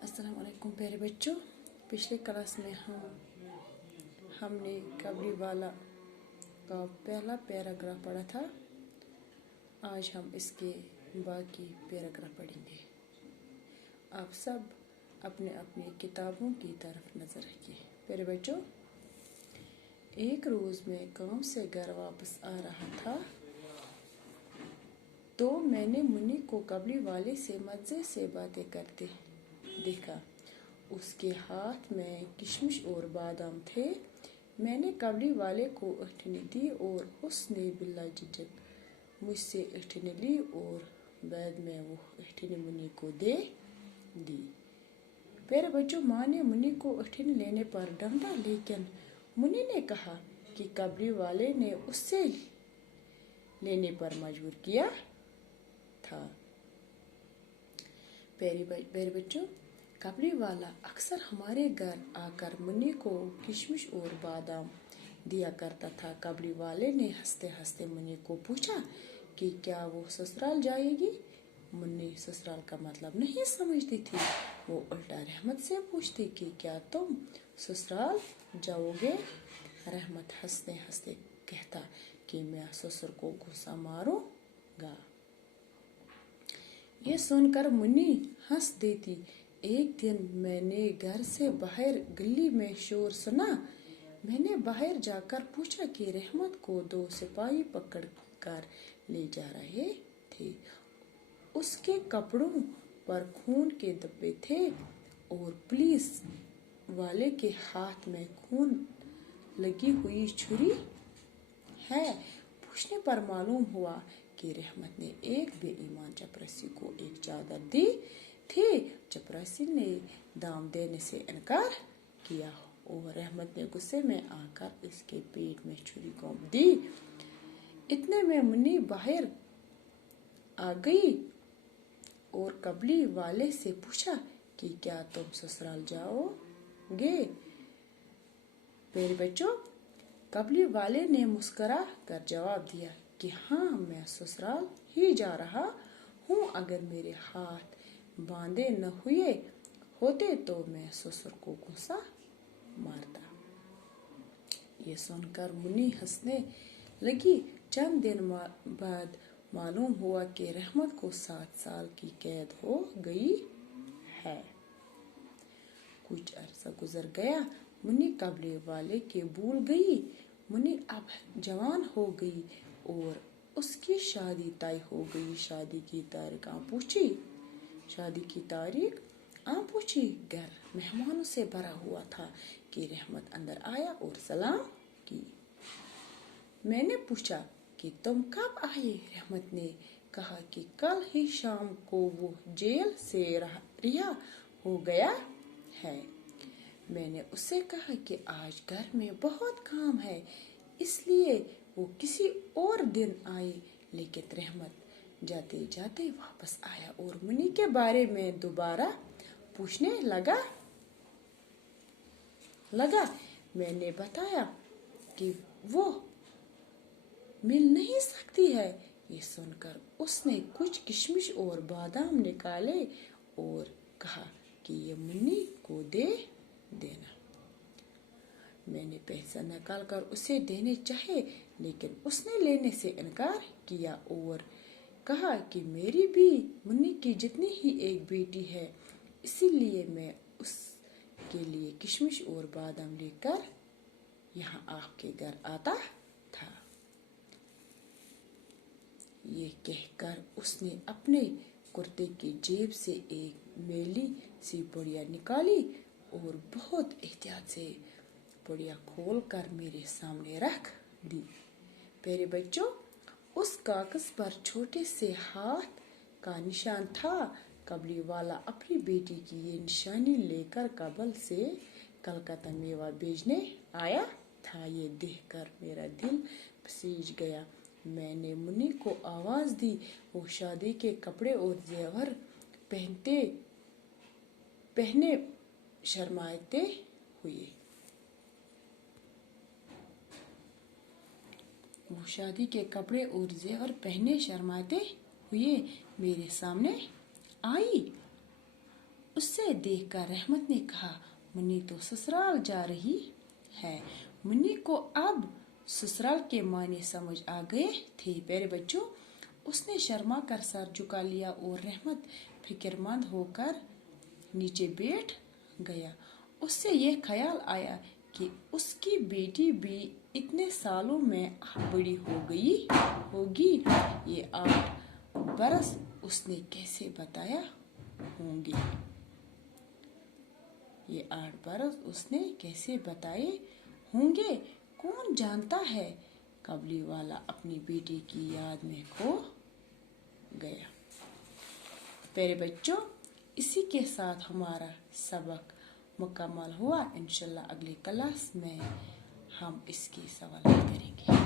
अस्सलाम वालेकुम प्यारे बच्चों। पिछले क्लास में हमने कबली वाला का पहला पैराग्राफ पढ़ा था। आज हम इसके बाकी पैराग्राफ पढ़ेंगे। आप सब अपने अपनी किताबों की तरफ नज़र रखिए। प्यारे बच्चों, एक रोज़ मैं काम से घर वापस आ रहा था तो मैंने मुन्नी को कबली वाले से मज़े से बातें करते देखा। उसके हाथ में किशमिश और बादाम थे। मैंने कबली वाले को अठनी दी और उसने बिला झिझक मुझसे अठनी ली और बाद में वो अठनी मुन्नी को दे दी। प्यारे बच्चों, माँ ने मुन्नी को अठनी लेने पर डांटा, लेकिन मुन्नी ने कहा कि कबली वाले ने उससे लेने पर मजबूर किया था। प्यारे बच्चों, कबली वाला अक्सर हमारे घर आकर मुन्नी को किशमिश और बादाम दिया करता था। कबली वाले ने हंसते हंसते मुन्नी को पूछा कि क्या वो ससुराल जाएगी। मुन्नी ससुराल का मतलब नहीं समझती थी। वो उल्टा रहमत से पूछती कि क्या तुम ससुराल जाओगे। रहमत हंसते हंसते कहता कि मैं ससुर को गुस्सा मारूंगा। ये सुनकर मुन्नी हंस देती। एक दिन मैंने घर से बाहर गली में शोर सुना। मैंने बाहर जाकर पूछा कि रहमत को दो सिपाही पकड़ कर ले जा रहे थे। उसके कपड़ों पर खून के धब्बे थे और पुलिस वाले के हाथ में खून लगी हुई छुरी है। पूछने पर मालूम हुआ कि रहमत ने एक बेईमान चपरासी को एक चादर दी थी। चपरासी ने दाम देने से इनकार किया और रहमत ने गुस्से में आकर इसके पेट में छुरी घोंप दी। इतने में मुन्नी बाहर आ गई और कबली वाले से पूछा कि क्या तुम ससुराल जाओगे। मेरे बच्चों, कबली वाले ने मुस्कुरा कर जवाब दिया कि हाँ, मैं ससुराल ही जा रहा हूँ। अगर मेरे हाथ बांधे न हुए होते तो मैं ससुर को गुस्सा मारता। ये सुनकर मुन्नी हंसने लगी। चंद दिन बाद मालूम हुआ कि रहमत को 7 साल की कैद हो गई है। कुछ अरसा गुजर गया। मुन्नी कबले वाले के भूल गई। मुन्नी अब जवान हो गई और उसकी शादी तय हो गई। शादी की तारीख आ पूछी। घर मेहमानों से भरा हुआ था कि रहमत अंदर आया और सलाम की। मैंने पूछा कि तुम कब आए। रहमत ने कहा कि कल ही शाम को वो जेल से रिहा हो गया है। मैंने उससे कहा कि आज घर में बहुत काम है, इसलिए वो किसी और दिन आए। लेकिन रहमत जाते जाते वापस आया और मुन्नी के बारे में दोबारा पूछने लगा। मैंने बताया कि वो मिल नहीं सकती है। ये सुनकर उसने कुछ किशमिश और बादाम निकाले और कहा कि ये मुन्नी को दे देना। मैंने पैसा निकाल कर उसे देने चाहे, लेकिन उसने लेने से इनकार किया और कहा कि मेरी भी मुन्नी की जितनी ही एक बेटी है, इसीलिए मैं उसके लिए किशमिश और बादाम लेकर यहाँ आपके घर आता था। ये कहकर उसने अपने कुर्ते की जेब से एक मैली सी पुड़िया निकाली और बहुत एहतियात से पुड़िया खोल कर मेरे सामने रख दी। प्यारे बच्चों, उस कागज पर छोटे से हाथ का निशान था। कबली वाला अपनी बेटी की ये निशानी लेकर काबुल से कलकत्ता मेवा बेचने आया था। ये देखकर मेरा दिल पसीज गया। मैंने मुन्नी को आवाज दी। वो शादी के कपड़े और जेवर पहने शर्माते हुए मेरे सामने आई। उसे देखकर रहमत ने कहा, मुन्नी तो ससुराल जा रही है। मुन्नी को अब ससुराल के मायने समझ आ गए थे। प्यारे बच्चों, उसने शर्मा कर सर झुका लिया और रहमत फिक्रमंद होकर नीचे बैठ गया। उससे यह ख्याल आया कि उसकी बेटी भी इतने सालों में बड़ी हो गई होगी। ये 8 बरस उसने कैसे बताया होंगे। ये 8 बरस उसने कैसे बताए होंगे, कौन जानता है। कबली वाला अपनी बेटी की याद में खो गया। प्यारे बच्चों, इसी के साथ हमारा सबक मुकम्मल हुआ। इंशाल्लाह अगली क्लास में हम इसके सवाल करेंगे।